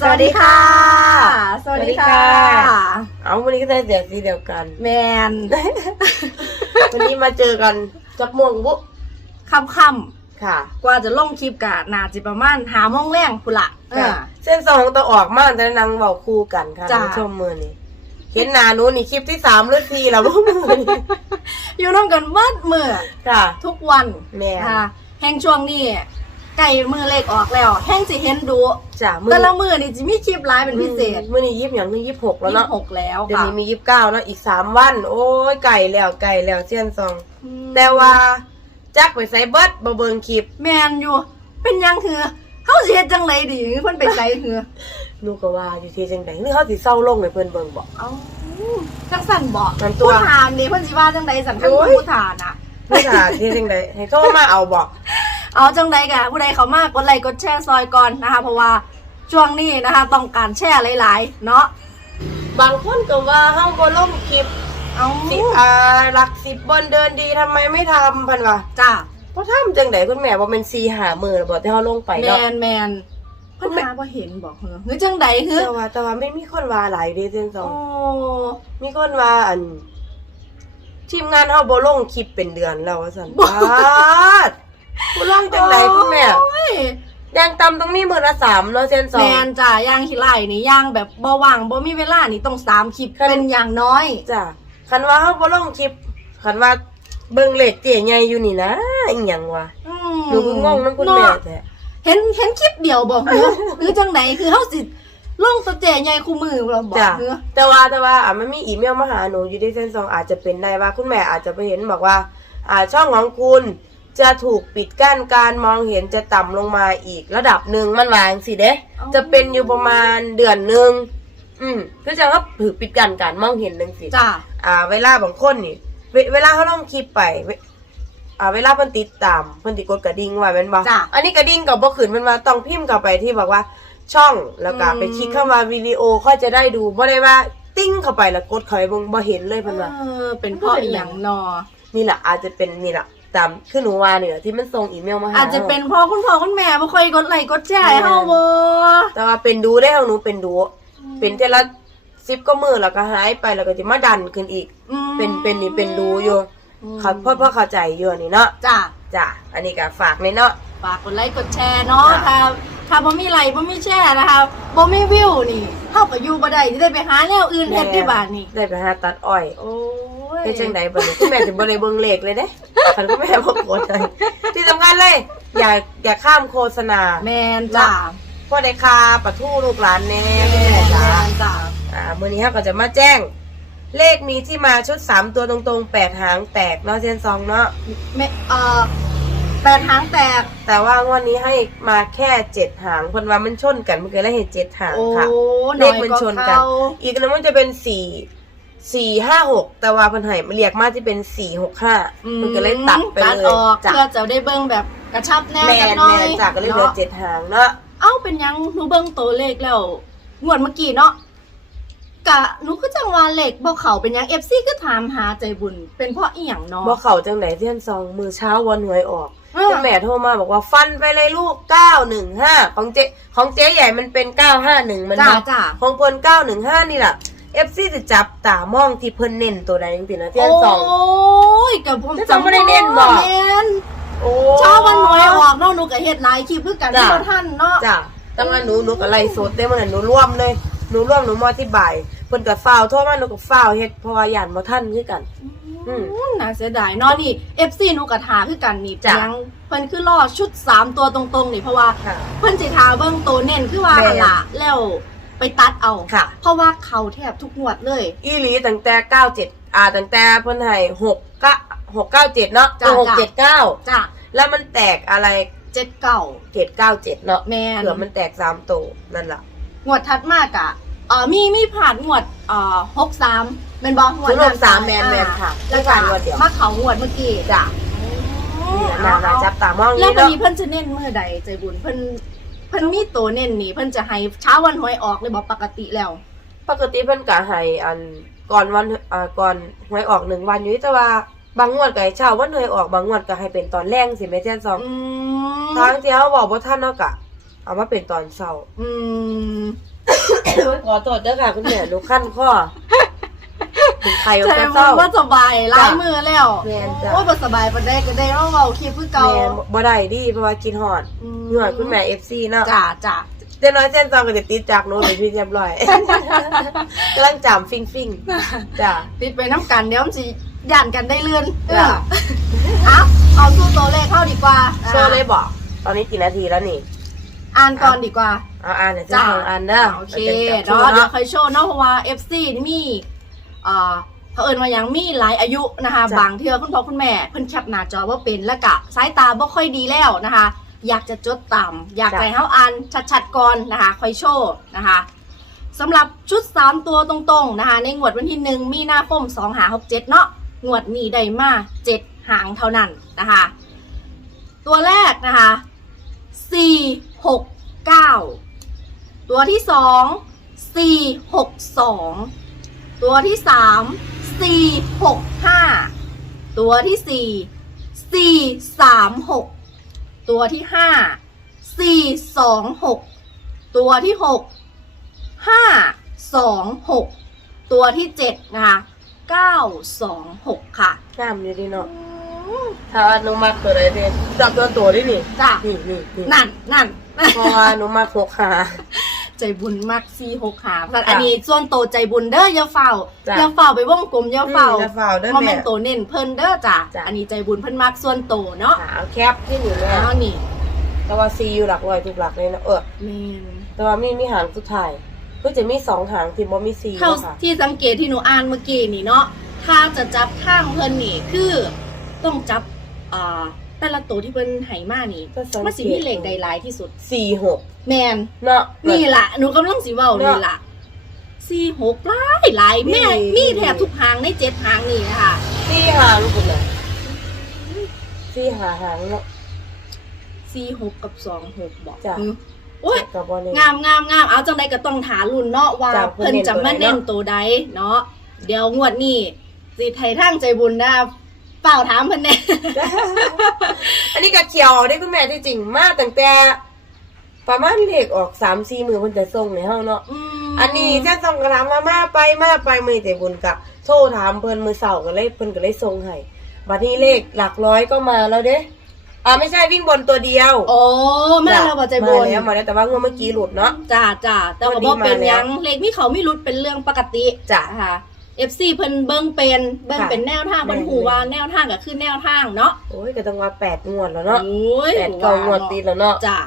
สวัสดีค่ะ สวัสดีค่ะ เอาวันนี้ก็ได้เสียงสีเดียวกันแมนวันนี้มาเจอกันจับม่วงบุค่ำค่ค่ะำกว่าจะลงคลิปกะน่าจะประมาณหาโมงแรงพุนละค่ะอ่าเส้นสองต้องออกมาแต่นางเบาคู่กันค่ะจ้ะ ท่านผู้ชมมือนี้เห็นหนาหนูนี่คลิปที่สามหรือสี่แล้วพวกมือนี่อยู่ร่วมกันมัดมือค่ะ ทุกวันแม่ค่ะแห่งช่วงนี้ ใกล้มือเลขออกแล้วแห่งสิเห็นดูจ้ะมืแต่ละมือนี่จะมีคลิปไลฟ์เป็นพิเศษมือนี้ยิบอย่างนึงยิบหกแล้วยี่เนาะหกแล้วเดี๋ยวค่ะนี้มียิบเก้าเนาะอีกสามวัน โอ้ยไก่แล้วไก่แล้วเส้นสองอืมแต่ว่าจักไปใส่เบิร์ดบ่เบิงคลิป แมนอยู่ เป็นยังคือเขาสิเฮ็ดจังไรดีเพิ่นไปไสคือหนูก็ว่าอยู่ที่จังไดหรือเขาสิเศร้าลงให้เพิ่นเบิ่งบอกเอาจังสั่นบอกมันตัวผู้ถามนี่เพิ่นสิว่าจังใดสันคันโอ้ยผู้ถามน่ะไม่ค่ะที่จังไดให้โทรมาเอาบอก เอาจังใดกะผู้ใดเขามากกดไลค์กดแชร์ซอยก่อนนะคะ เพราะว่าช่วงนี้นะคะต้องการแชร์หลาย ๆ เนาะบางคนก็ว่าเฮาบ่ลงคลิปเอาสิอ่าหลักสิบบนเดินดีทำไมไม่ทำเพันวะจ้าเพราะทำจังไดคุณแม่ว่าเป็นซีหามือแล้วบอกที่เขาลงไปแมเนาะ นแมนเพิ่นมาบ่เห็นบอกเหรอหรือจังใดคือแต่ว่าแต่ว่าไม่มีคนว่าหลายเดซเซนสอโอ้งมีคนว่าอัน ทีมงานเฮาบ่ลงคลิปเป็นเดือนแล้วว่าซั่นบาดผู้ลง จังไดคุณแม่โอ้ยยังตำต้องมีมือละสามเนาะเซนสอแมงนจ้าย่างขี้ไล่นี่ย่างแบบบ่ว่างบ่มีเวลานี่ต้องสามคลิปครับเป็นอย่างน้อยจ้ะคันว่าเฮาบ่ลงคลิปคันว่าเบิ่งเลขเจ๊ใหญ่อยู่นี่นะอีหยังวะอืหนูก็งงนํคุณแม่เนาะแท้เห็นเห็นคลิปเดียวบอกเหรอหรือจังไหนคือเฮาสิลงตัวเจใหญ่คู่มือเราบอกจ้ะเหรอแต่ว่าแต่ว่าอะมันมีอีเมลมาหาหนูอยู่ที่เส้นซองอาจจะเป็นได้ว่าคุณแม่อาจจะไปเห็นบอกว่า อ่าช่องของคุณ จะถูกปิดกั้นการมองเห็นจะต่ำลงมาอีกระดับหนึ่งมันวาจังสิเด้จะเป็นอยู่ประมาณเดือนหนึ่งอืมคือจะว่าถือปิดกั้นการมองเห็นหนึ่งสิ จ้า อ่าเวลาบางคนนี่เวเวลาเขาลงคลิปไปเวอ่าเวลาเพิ่นติดตามเพิ่นติดกดกระดิ่งไว้แม่นบ่จ้ะอันนี้กระดิ่งกับบ่ขึ้นมันมาต้องพิมพ์เข้าไปที่บอกว่าช่องแล้วก็อืม ไปคลิกเข้ามาวิดีโอค่อยจะได้ดูบ่ได้ว่าติ้งเข้าไปแล้วกดเข้าไปเบิ่งบ่เห็นเลยเพิ่นว่า เออเป็นเพราะอีหยังนอนี่แหละอาจจะเป็นนี่แหละ ตามคือหนูว่าเนี่ยที่มันส่งอีเมลมาหาอาจจะเป็นเพราะคุณพ่อคุณแม่บ่ค่อยกดไลค์กดแชร์ให้เฮาบ่แต่ว่าเป็นดูได้ของหนูเป็นดู เป็นเทอละซิปก็มือแล้วก็หายไปแล้วก็จะมาดันขึ้นอีก อืมเป็นเป็นนี่เป็นดูอยู่อืมเขาเพ่อพ่อเข้าใจอยู่อันนี่เนาะจ้าจ้ะอันนี้ก็ฝากในเนาะ ฝากกดไลค์กดแชร์เนาะจ้ะ ถ้า ถ้าบ่มีไลค์บ่มีแชร์นะคะบ่มีวิวนี่เฮาก็อยู่บ่ได้สิได้ไปหาแนวอื่นเฮ็ดที่บ้านนี่ได้ไปหาตัดอ้อยโอ้ยเป็นจังไดบัดนี้คุณแม่ถึงบ่ได้เบิ่งเลขเลยเด้คันคุณแม่บ่กดเลยที่สำคัญเลย อย่าอย่าข้ามโฆษณาแมนจ้าเพราะได้ค่าปะทู่ลูกหลานแน่แมคุณแม่นจ้าจ้าอ่ามื่อนี้เราก็จะมาแจ้งเลขมีที่มาชุดสามตัวตรงๆแปดหางแตกเนาะเซนซองเนาะแม่เอ่อ แปดหางแตก แต่ว่างวันนี้ให้มาแค่เจ็ดหางคนว่ามันชนกันมันเกิดอะไรเหตุเจ็ดหางโอ้ค่ะ เลน้อขยมันก็ชนกันเข้าอีกนึงมันจะเป็นสี่สี่ห้าหกแต่ว่าเพันไห้มันเรียกมาที่เป็นสี่หกห้ามันก็เลยตัดไปตัดเลอยอกจ้ะเพื่อจะได้เบิ่งแบบกระชับแน่แมกันนหน่แมอยนจากก็เลยเหลือเนาะเจ็ดหางเนาะเอ้าเป็นหยังหนูเบิ่งตัวเลขแล้วงวดเมื่อกี้เนาะกะหนูก็จังว่าเลขบ่เขาเป็นหยัง FC ก็ถามหาใจบุญ เป็นเพราะอีหยังเนาะ บ่เข่าจังไหนเซนซองมือเช้าวันหวยออกเออ คุณแม่โทรมาบอกว่าฟันไปเลยลูกเก้าหนึ่งห้าของเจ๊ของเจ๊ใหญ่มันเป็นเก้าห้าหนึ่งมันจ้าเนาะจ้า ของเพิ่นเก้าหนึ่งห้านี่แหละเอฟซีจะจับตามองที่เพิ่นเน้นตัวใดจริงๆนะเทียนสองโอ้ยกับผมแต่จำบ่ได้เน้นบ่แม่นโอ้เช้าวันหวยออกเนาะหนูก็เฮ็ดหลายคลิปคือกันจ้ะ ที่บ่ทันเนาะ จ้ะตั้งแต่หนูหนูก็ไล่สดได้มันนะหนูร่วมเลย หนูร่วมหนูมาที่บ่ายเพิ่นก็ฟ้าวโทรมาหนูก็ฟ้าวเฮ็ดเพราะว่าย่านบ่ทันคือกัน อื ม อืมน่าเสียดายเนาะนี่ FC หนูก็ถาคือกันนี่จ้ะเพียงเพิ่นคือรอชุด 3 ตัวตรงๆนี่เพราะว่า ค่ะ เพิ่นสิทาเบิ่งตัวเน้นคือว่าแม่ หั่นล่ะแล้วไปตัดเอา ค่ะ เพราะว่าเขาแทบทุกงวดเลย อีหลีตั้งแต่97อ่าตั้งแต่เพิ่นให้6ก็697เนาะจ้ะจ้ะ679จ้ะแล้วมันแตกอะไรเจ็ดเก่า797เนาะแม่นเผื่อมันแตกสามตัวนั่นล่ะ งวดถัดมากอะ เอ่อมีมีผ่านงวดเอ่อ63เป็นบ่งวดศูนย์หกสามนั้นแมนแมนอ่าค่ะแล้วไม่ก็ผ่านงวดเดียว มาเขางวดเมื่อกี้จ้ะนี่น่าน่าจับตามองแล้วนี่วันเนาะนี้เพิ่นจะเน้นมื้อใดใจบุญเพิ่นเพิ่นมีตัวเน้นนี่ เพิ่นจะให้เช้าวันหวยออกเลยบ่ปกติแล้ว ปกติเพิ่นก็ให้อันก่อนวันอ่าก่อนหวยออกหนึ่งวันอยู่แต่ว่าบางงวดก็ให้เช้าวันหวยออกบางงวดก็ให้เป็นตอนแรงสิแม่เจ้าซองอืมทางที่เขาบอกว่าท่านเนาะกะเอามาเป็นตอนเช้า อืม ขอโทษเด้อค่ะคุณแม่หนูขั้นข้อถึงใครใจจะบุเศร้าญว่าสบายหลายมือแล้วแม่นจ้ะโอ้บ่สบายปานใดก็ได้เอาเว้าคลิปคือเก่าแม่บ่ได้ดีเพราะว่ากินฮอดอืมเหนื่อยคุณแม่ FC เนาะจ้าจ้าเจ้าน้อยเส้นซองก็จะติดจากหนูเลยพี่เรียบร้อยกำลังจำฟิงฟิงจ้ะ ติดไปน้ำกันเดี๋ยวมันสิย่านกันได้เลื่อนเออจ้ะ เอาเอาสู้ตัวเลขเข้าดีกว่าโชว์เลยบอก ตอนนี้กี่นาทีแล้วนี่ อ่านก่อนดีกว่า เอาอ่านหน่อยจ้าจ้าของอ่านเด้อโอเคดี๋ยวจะจับเนาะโชว์เดี๋ยวเนาะเคยโชว์เนาะเพราะว่า FC นี่มีอ่าเขาเอิญว่ายังมีหลายอายุนะคะจ้ะบางเทื่อคุณพ่อคุณแม่เพิ่นแคปหน้าจอว่าเป็นแล้วกะสายตาบ่ค่อยดีแล้วนะคะ อยากจะจดต่ำอยากให้เฮาอ่านชัดๆก่อนนะคะ ค่อยโชว์นะคะสำหรับชุด 3 ตัวตรงๆนะคะ ในงวดวันที่ 1 มีนาคม2หา67 เนาะงวดนี้ได้มา7หางเท่านั้นนะคะ ตัวแรกนะคะ4 6 9 ตัวที่2 4 6 2ตัวที่3 4 6 5ตัวที่4 4 3 6ตัวที่5 4 2 6ตัวที่6 5 2 6ตัวที่7นะคะ9 2 6ค่ะงามอยู่ดีเนาะถ้าหนูมักตัวไหนดีจับตัวตัวดินี่จ้ะนี่นี่นี่นั่นนั่นเพราะว่าหนูมักหกขา ใจบุญมากซีหกหาแต่อันนี้ส่วนโตใจบุญเด้ออย่าเฝ้าจ้ะ อย่าเฝ้าไปวงกลมอย่าเฝ้าอืมอย่าเฝ้าเด้อเพราะแม่ มันโตเน้นเพิ่นเด้อจ้ะจ้ะ อันนี้ใจบุญเพิ่นมากส่วนโตเนาะขาแคปที่อยู่แม่เอานี่แต่ว่าซีอยู่หลักร้อยทุกหลักเลยนะเออแม่นแต่ว่ามีมีหางสุดท้ายเพื่อจะมีสองหางที่บ่มีซีเท่าเนาะค่ะที่สังเกตที่หนูอ่านเมื่อกี้นี่เนาะถ้าจะจับข้างเพิ่นนี่คือต้องจับอ่า แต่ละตัวที่เพิ่นไหมานี่ก็สังเกต มันสิมีเลขใดหลายที่สุด สี่หกแมนเนาะ นี่ล่ะหนูกำลังสิเว้าเนาะนี่ล่ะสี่หกหลายหลายแม่นี่มีแถบทุกหางในเจ็ดหางนี่นะคะสี่หางคุณน่ะสี่หาหางเนาะ สี่หกกับสองหกบอกจ้ะ อืมโอ้ย กับบอลนี่งามงามงามเอาจังใดก็ต้องถารุ่นเนาะว่าจ้ะเพิ่นจะมาเน้นตัวใดเนาะเดี๋ยวงวดนี้สิไทยทางใจบุญนะ เปล่าถามเพิ่นแน่อันนี้ก็เขียวได้คุณแม่ที่จริงมากตั้งแต่ ประมาณเลขออกสามสี่มือเพิ่นจะส่งในห้องเนาะมอันนี้แค่ส่งกระถามมามาไปมาไปมือแต่บุญกะโทรถามเพิ่นมือเสาร์ก็เลยเพิ่นก็เลยส่งให้บัดนี้เลขหลักร้อยก็มาแล้วเด้อ่าไม่ใช่วิ่งบนตัวเดียวโอ้แม่เราบ่ใจบุญมาแล้วมาแล้วแต่ว่างวดเมื่อกี้หลุดเนาะจ้าจ้าแต่ว่าวันนี้บ่เป็นมาแล้วหยังเลขมีเขาไม่รุดเป็นเรื่องปกติจ้ะค่ะ FC เพิ่นเบิ่งเป็นเบิ่งค่ะเป็นแนวทางแม่นเพิ่นหูว่าแนวทางก็คือแนวทางเนาะโอ้ยก็ต้องว่าแปดงวดแล้วเนาะโอ้ยแปดเก้างวดติดแล้วเนาะจ้า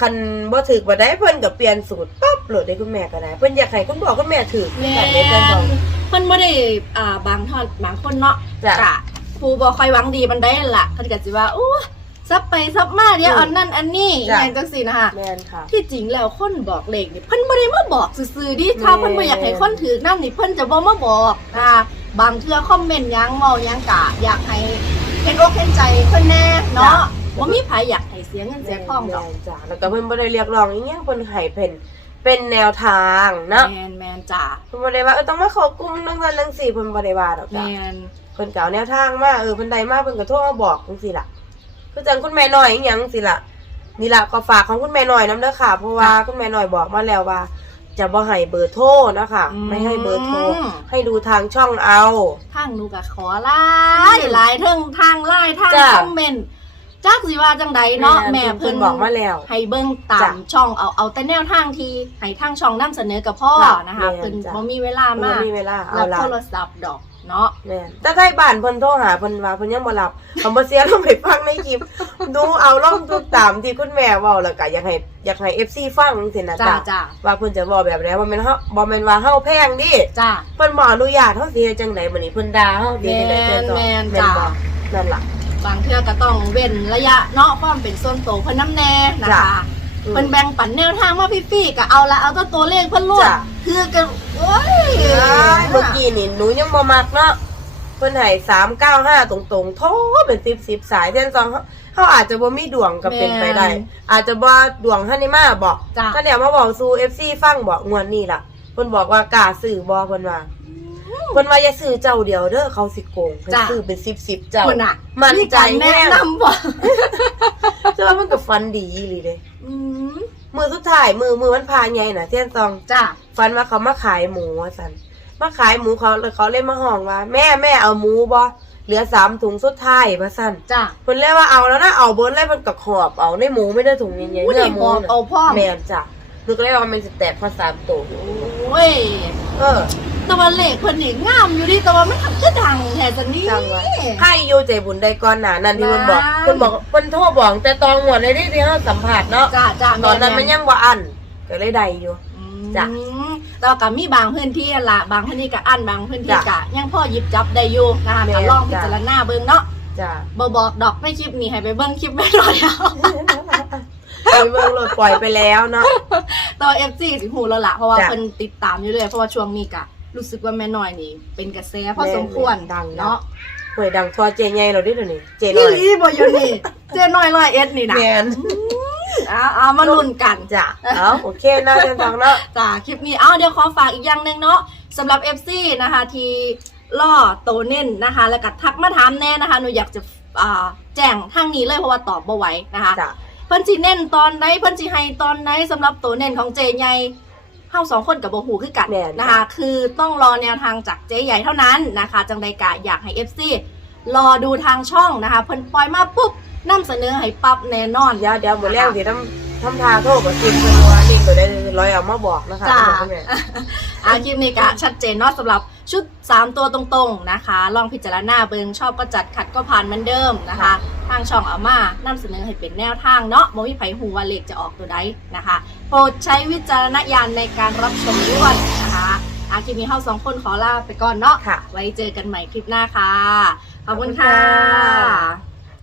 คันบ่ถึกบ่ได้เพิ่นก็เปลี่ยนสูตรปั๊บโหลดได้คุณแม่ก็ได้เพิ่นอยากให้คุณพ่อคุณแม่ถือแม่แบบนี้เพิ่นบอกเพิ่นบ่ได้อ่าบางท่อนบางคนเนาะจ้ะกะผู้บ่ค่อยหวังดีมันได้ล่ะเพิ่นก็สิว่าโอ้ ซับไปซับมาเดี๋ยวอืมอันนั้นอันนี้อจ้ะ ย่างจังซี่นะคะ แม่นค่ะ ที่จริงแล้วคนบอกเลขนี่เพิ่นบ่ได้มาบอกซื่อๆดิถ้าแม่เพิ่นบ่อยากให้คนถือนำนี่เพิ่นจะบ่มาบอกนะคะบางเทื่อคอมเมนต์หยังเมาหยังกะ อยากให้เห็นอกเห็นใจเพิ่นแน่เนาะบ่มีไผอยากให้เสียเงินเสียทองดอกแม่นจ้ะแล้วก็เพิ่นบ่ได้เรียกร้องอีหยังเพิ่นให้เป็นเป็นแนวทางเนาะแมนแมนจ้าเพิ่นบ่ได้ว่าเออต้องมาเข้ากลุ่มนึงนั้นนึงสี่เพิ่นบ่ได้ว่าดอกแมจ้ะนเพิ่นก็เอาแนวทางมาเออเพิ่นได้มาเพิ่นก็โทรมาบอกจังซี่ล่ะ คือจังคุณแม่น้อยอีหยังจังซี่ล่ะนี่ล่ะก็ฝากของคุณแม่น้อยนํเด้อค่ะ เพราะว่าคุณแม่น้อยบอกมาแล้วว่า จะบ่ให้เบอร์โทรนะคะไม่ให้เบอร์โทรให้ดูทางช่องเอา ทางหนูก็ขอหลายหลายเทิงทางไลน์ทางจ้ะ คอมเมนต์จักสิว่าจังใดเนาะแม่เพิ่นบอกมาแล้ว ให้เบิ่งตาจ้ะมช่องเอาเอาแต่แนวทางที่ให้ทางช่องนำเสนอกับพ่อค่ะนะคะแม่นเพิ่นจ้ะ บ่มีเวลาเพิ่นมาบ่มีเวลาเอารับล่ะโทรศัพท์ดอก เนาะแม่นแต่ไทยบ้านเพิ่นโทรหาเพิ่นว่าเพิ่นยังบ่รับเขาบ่เสียลงไปฟังในคลิป ดูเอาลองทุกตามที่คุณแม่เว้าแล้วก็อยากให้อยากให้ FC ฟังจังซี่นะจ้าจ๊ะจ้าว่าเพิ่นจะเว้าแบบไหนบ่แม่นเฮาบ่แม่นว่าเฮาแพงดิจ้า เพิ่นบ่อนุญาตเฮาสิเฮ็ดจังไดบัดนี้เพิ่นด่าเฮาสิเฮ็ดจังได๋แม่นแม่นจ้ะบ่นั่นล่ะ บางเทื่อก็ต้องเว้นระยะเนาะความเป็นส่วนตัวเพิ่นน้ำแน่นะจ้ะ คะอืม เพิ่นแบ่งปันแนวทางมาพี่ๆก็เอาละเอาตัวตัวเลขเพิ่นลวดจ้ะ คือกันโอ้ยเอ้ยเมื่อกี้นี่หนูยังบ่มักเนาะเพิ่นให้395ตรงๆโทเป็น10 10สายแทนซองเฮาเฮาอาจจะบ่มีดวงก็เป็นไปได้ อาจจะบ่ดวงหันนี่มาบอกจ้ะก็เนี่ยมาบอกสู่ FC ฟังบอกงวดนี้ล่ะเพิ่นบอกว่ากล้าซื้อบ่เพิ่นว่า เพิ่นว่าอย่าซื้อเจ้าเดียวเด้อเขาสิโกงเพิ่นจ้ะ ซื้อเป็น10 10เจ้าคุณอะมั่นใจมีการแนะแน่นำบ่แต่ว่ามันก็ฟันดีอีหลีเด้อืมมือสุดท้ายมือมือมันพาไงน่ะเส้นซองจ้าฟันว่าเขามาขายหมูว่าสันมาขายหมูเขาเขาเล่นมาห้องว่า แม่แม่เอาหมูบ่เหลือสามถุงสุดท้ายว่าสันจ้าคนเรียกว่าเอาแล้วนะเอาเบิร์ดเลยมันกับขอบเอาในหมูไม่ได้ถุงใหญ่ๆผู้เนื้ใดอหบมูอกน่ะเอาพ่อแม่นจ้ะหนูก็เลยว่ามันจะแตกพอสามตัวโอ้ยเออ แตะวันเหล็กเพิ่นนี่งามอยู่ดิแต่ว่ามันทำจะดังแท้จังนี้จังวะ ใครอยู่ใจบุญได้ก่อนหนานั่นที่มันบอกนั่นมันบอกมันโทรบอกแต่ตองหมดเลยที่ที่เราสัมผัสเนาะจ้าจ้าตอนนั้นมันยังว่าอันก็เลยได้อยู่ จ้ะอืมแต่ว่าก็มีบางพื้นที่นั่นละบางพื้นที่ก็อันบางพื้นที่จ้ะก็ยังพ่อหยิบจับได้อยู่นะคะแม่ก็นลองพิจ้ะ จารณาเบิ่งเนาะจ้ะบ่บอกดอกไม่คลิปนี้ให้ไปเบิ่งคลิปแม่หน่อยเอาไปเบิ่งรถปล่อยไปแล้วเนาะต่อ FC สิหูแล้วล่ะเพราะว่าจ้ะ เพิ่นติดตามอยู่เลยเพราะว่าช่วงนี้ก็ รู้สึกว่าแม่น้อยนี่ เป็นกระแสพอสมควรแม่นดังเนาะหวยดังทัวเจไงเราได้เดี๋ยวนี้เจน้นี่อยลีบ่อยู่นี่เจ๊น้อยร้อยเอ็ดนี่นะแมนอ่าเอามาลุ้นกัน จ้ะเอาโอเคน่าจะฟังเนาะจ้าคลิปนี้เอาเดี๋ยวขอฝากอีกอย่างหนึ่งเนาะสำหรับ FC นะคะที่ล่อโตเน่นนะคะ แล้วก็ทักมาถามแน่นะคะหนูอยากจะอ่าแจ้งทางนี้เลยเพราะว่าตอบบ่ไหวนะคะ จ้ะเพิ่นสิเน้นตอนไหนเพิ่นสิให้ตอนไหนสำหรับโตเน่นของเจใหญ่ เฮาสองคนกับบ่ฮู้คือกันแม่น นะคะ คือต้องรอแนวทางจากเจ๊ใหญ่เท่านั้นนะคะ จังใดกะอยากให้ FC รอดูทางช่องนะคะเพิ่นปล่อยมาปุ๊บนำเสนอให้ปั๊บแน่นอน เดี๋ยวเดี๋ยวหมดแรงสิทำทำทาโทษกับจิมเป็นว่านี่ก็ได้ร้อยเอามาบอกนะคะจ้าคุณแม่อาคลิปนี้ก็ชัดเจนเนาะสำหรับชุด 3 ตัวตรงๆนะคะ ลองพิจารณาเบิงชอบก็จัดขัดก็ผ่านเหมือนเดิมนะคะ ทางช่องเอามานำเสนอให้เป็นแนวทางเนาะมวิไผหูว่าเลขจะออกตัวใดนะคะ โปรดใช้วิจารณญาณในการรับชมด้วยนะคะอาคลิปนี้เฮาสองคนขอลาไปก่อนเนาะค่ะไว้เจอกันใหม่คลิปหน้าค่ะ ขอบคุณขอบคุณค่ค่ะะ